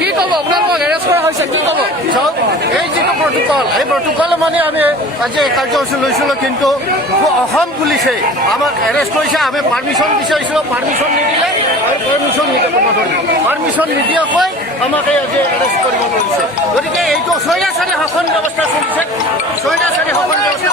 কি ক'ব আপোনালোকক এৰেষ্ট কৰা হৈছে কি ক'ব চাওক এই যিটো প্ৰট'কল এই প্ৰট'কল মানে আমি আজি কাৰ্যসূচী লৈছিলোঁ কিন্তু অসম পুলিচে আমাক এৰেষ্ট কৰিছে আমি পাৰ্মিশ্যন বিচাৰিছিলোঁ পাৰ্মিশ্যন নিদিলে আৰু পাৰ্মিশ্যন নিদিয়াকৈ আমাক এই আজি এৰেষ্ট কৰিব ধৰিছে গতিকে এইটো স্বৈৰাচাৰী শাসন ব্যৱস্থা চলিছে স্বৈৰাচাৰী শাসন ব্যৱস্থা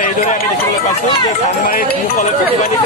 এইদৰে আমি দেখিবলৈ পাইছোঁ যে চানমাৰীত মুকলি প্ৰতিবাদী